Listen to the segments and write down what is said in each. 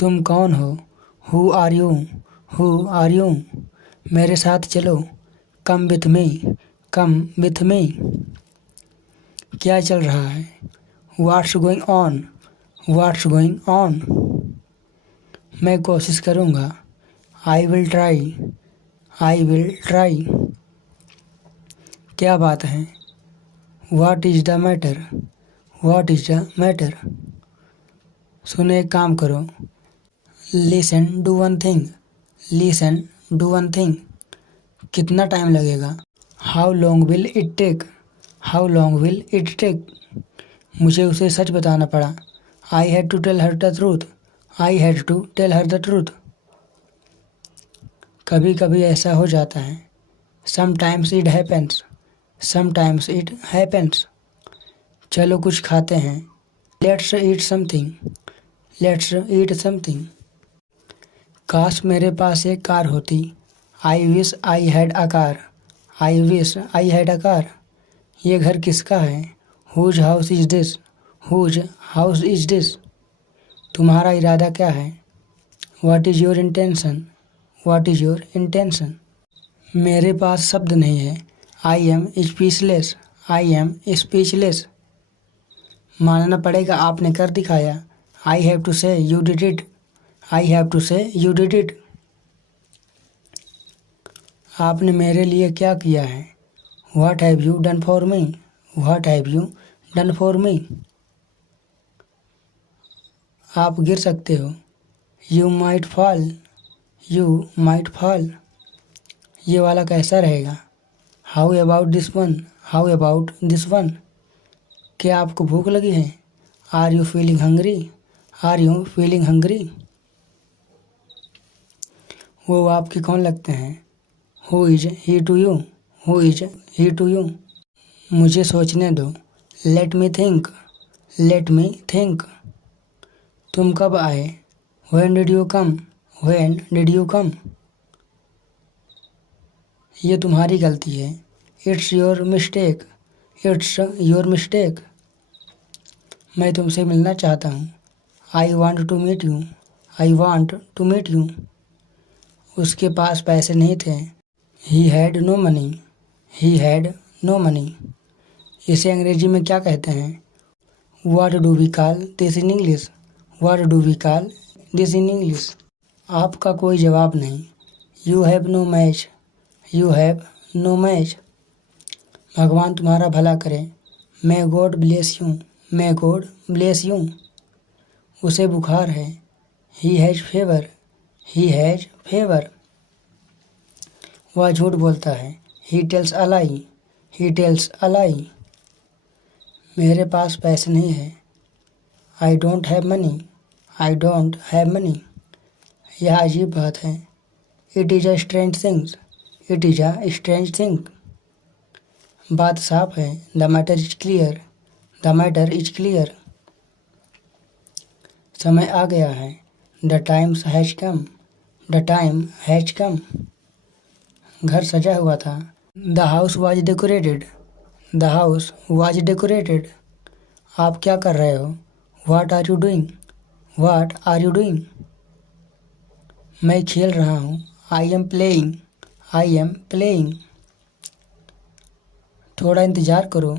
तुम कौन हो? Who are you? Who are you? मेरे साथ चलो। Come with me. Come with me. क्या चल रहा है? What's going on? What's going on? मैं कोशिश करूँगा। I will try. I will try. क्या बात है? What is the matter? What is the matter? सुनो, एक काम करो। Listen do one thing. Listen do one thing. कितना टाइम लगेगा? How long will it take? How long will it take? मुझे उसे सच बताना पड़ा। I had to tell her the truth. I had to tell her the truth. कभी कभी ऐसा हो जाता है। Sometimes it happens. Sometimes it happens. चलो कुछ खाते हैं। Let's eat something. Let's eat something. काश मेरे पास एक कार होती। I wish I had a car. I wish I had a car. ये घर किसका है? Whose house is this? Whose house is this? तुम्हारा इरादा क्या है? What is your intention? What is your intention? मेरे पास शब्द नहीं है। I am speechless. I am speechless. मानना पड़ेगा, आपने कर दिखाया। I have to say you did it. I have to say you did it. आपने मेरे लिए क्या किया है? What have you done for me? What have you done for me? आप गिर सकते हो। You might fall. You might fall. ये वाला कैसा रहेगा? How about this one? How about this one? क्या आपको भूख लगी है? Are you feeling hungry? Are you feeling hungry? वो आपके कौन लगते हैं? Who is he to you? Who is he to you? मुझे सोचने दो। Let me think. Let me think. तुम कब आए? When did you come? When did you come? ये तुम्हारी गलती है। It's your mistake. It's your mistake. मैं तुमसे मिलना चाहता हूँ। I want to meet you. I want to meet you. उसके पास पैसे नहीं थे। He had no money. He had no money. इसे अंग्रेजी में क्या कहते हैं? What do we call this in English? What do we call this in English? आपका कोई जवाब नहीं। You have no match. You have no match. भगवान तुम्हारा भला करे। May God bless you. May God bless you. उसे बुखार है। He has fever. He has fever. वह झूठ बोलता है। He tells a lie. He tells a lie. मेरे पास पैसे नहीं है। I don't have money. I don't have money. यह अजीब बात है। It is a strange things. It is a strange thing. बात साफ है। The matter is clear. The matter is clear. समय आ गया है। The times has come. The time has come. घर सजा हुआ था। The house was decorated. The house was decorated. आप क्या कर रहे हो? What are you doing? What are you doing? मैं खेल रहा हूँ। I am playing. I am playing. थोड़ा इंतज़ार करो।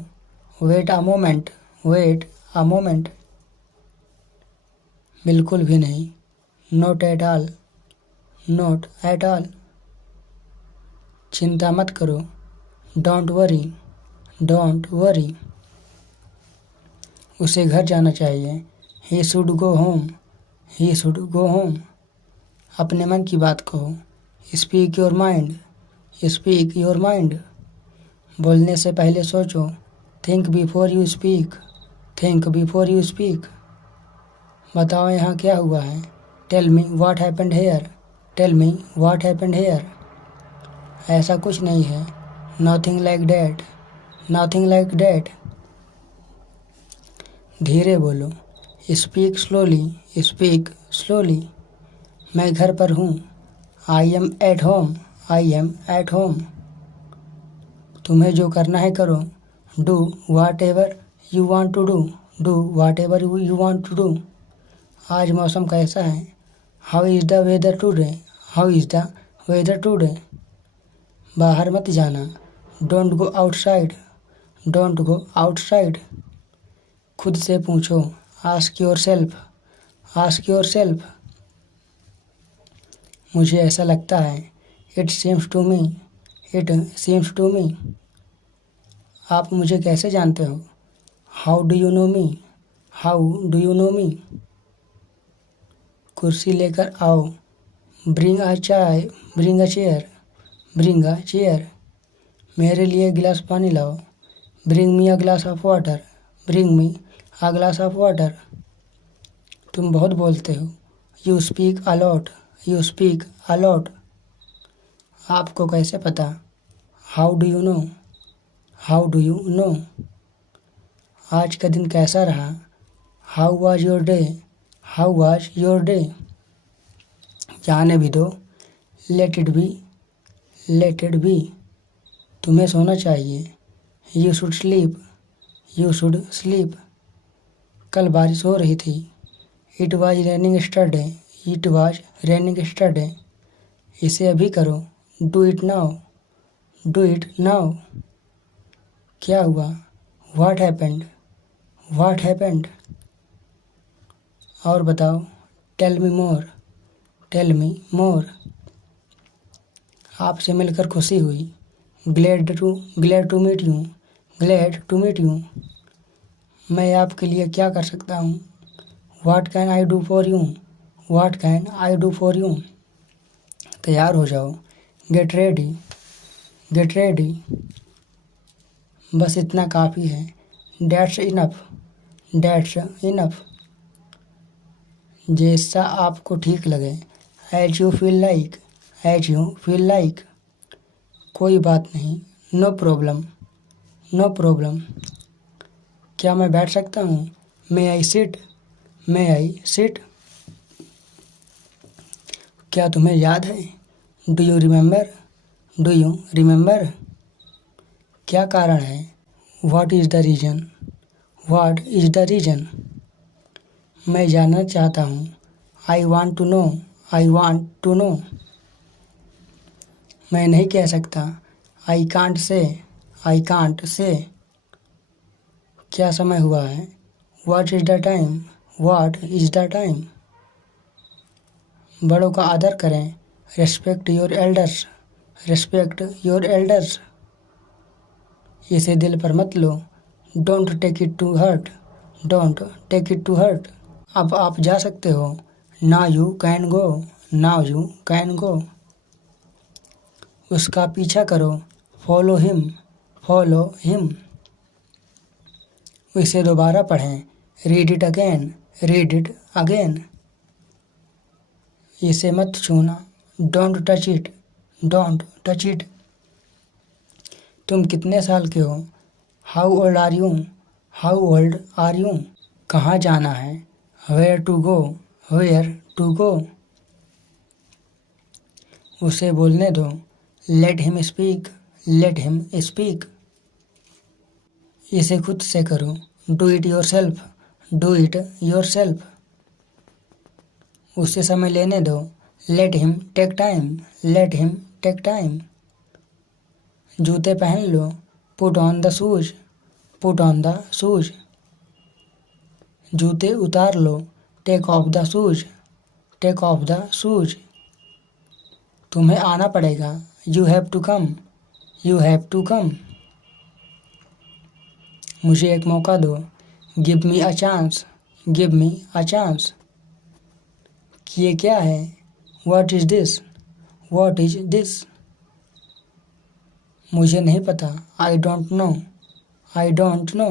Wait a moment. Wait a moment. बिल्कुल भी नहीं। Not at all. Not at all. चिंता मत करो। Don't worry. Don't worry. उसे घर जाना चाहिए। He should go home. He should go home. अपने मन की बात कहो। Speak your mind. Speak your mind. बोलने से पहले सोचो। Think before you speak. Think before you speak. बताओ यहाँ क्या हुआ है? Tell me what happened here. Tell me what happened here. ऐसा कुछ नहीं है। Nothing like that. Nothing like that. धीरे बोलो। Speak slowly. Speak slowly. मैं घर पर हूँ। I am at home. I am at home. तुम्हें जो करना है करो। Do whatever you want to do. Do whatever you want to do. आज मौसम कैसा है? How is the weather today? How is the weather today? बाहर मत जाना, don't go outside, don't go outside. खुद से पूछो, ask yourself, ask yourself. मुझे ऐसा लगता है, it seems to me, it seems to me. आप मुझे कैसे जानते हो? How do you know me, how do you know me. कुर्सी लेकर आओ, bring a chai, bring a chair, bring a chair. मेरे लिए गिलास पानी लाओ, bring me a glass of water, bring me a glass of water. तुम बहुत बोलते हो, you speak a lot, you speak a lot. आपको कैसे पता? How do you know, how do you know. आज का दिन कैसा रहा? How was your day, how was your day. जाने भी दो, let it be, let it be. तुम्हें सोना चाहिए, you should sleep, you should sleep. कल बारिश हो रही थी, it was raining yesterday, it was raining yesterday. इसे अभी करो, do it now, do it now. क्या हुआ? What happened, what happened. और बताओ, टेल मी मोर, टेल मी मोर। आपसे मिलकर खुशी हुई, glad to meet you, glad to meet you. मैं आपके लिए क्या कर सकता हूँ? What can I do for you, what can I do for you. तैयार हो जाओ, गेट रेडी, गेट रेडी। बस इतना काफ़ी है, डैट्स इनफ, डैट्स इनफ। जैसा आपको ठीक लगे, as you feel like, as you feel like. कोई बात नहीं, नो प्रॉब्लम, नो प्रॉब्लम। क्या मैं बैठ सकता हूँ? May I sit, may I sit. क्या तुम्हें याद है? Do you remember, do you remember. क्या कारण है? What is the reason, what is the reason. मैं जानना चाहता हूँ, I want to know, I want to know. मैं नहीं कह सकता, I can't say, I can't say. क्या समय हुआ है? What is the time, what is the time. बड़ों का आदर करें, respect your elders, respect your elders. इसे दिल पर मत लो, don't take it to hurt, don't take it to hurt. अब आप जा सकते हो, now you can go, now you can go. उसका पीछा करो, फॉलो हिम, फॉलो हिम। इसे दोबारा पढ़ें, read it again, read it again. इसे मत छूना, don't touch it, don't touch it. तुम कितने साल के हो? How old are you, how old are you. कहाँ जाना है? Where to go, where to go. उसे बोलने दो, let him speak, let him speak. इसे खुद से करो, do it yourself, do it yourself. उसे समय लेने दो, let him take time, late him take time. जूते पहन लो, put on the shoes, put on the shoes. जूते उतार लो, take off the shoes, take off the shoes. तुम्हें आना पड़ेगा, you have to come, you have to come. मुझे एक मौका दो, give me a chance, give me a chance. ये क्या है? What is this, what is this. मुझे नहीं पता, I don't know, I don't no.